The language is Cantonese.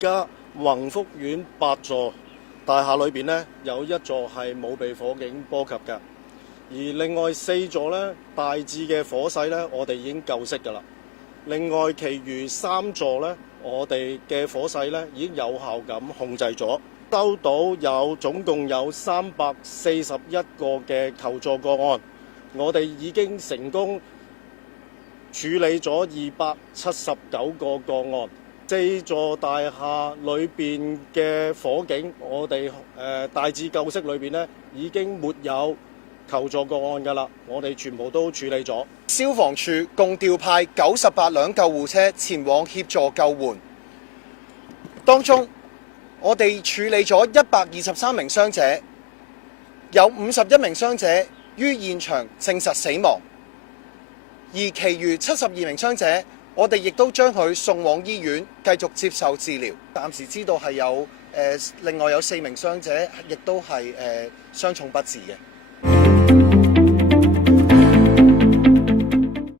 家宏福苑8座大廈裏邊呢，有1座係冇被火警波及嘅，而另外4座呢，大致嘅火勢呢，我哋已經救熄㗎啦。另外，其餘3座呢，我哋嘅火勢呢已經有效咁控制咗。收到總共有341個嘅求助個案，我哋已經成功處理咗279個個案。4座大廈裏邊嘅火警，我哋大致救熄裏邊呢已經沒有求助個案㗎啦，我哋全部都處理咗。消防處共調派98輛救護車前往協助救援，當中我哋處理咗123名傷者，有51名傷者於現場證實死亡，而其餘72名傷者，我哋亦都將佢送往醫院繼續接受治療。暫時知道係有另外有4名傷者，亦都係傷重不治嘅。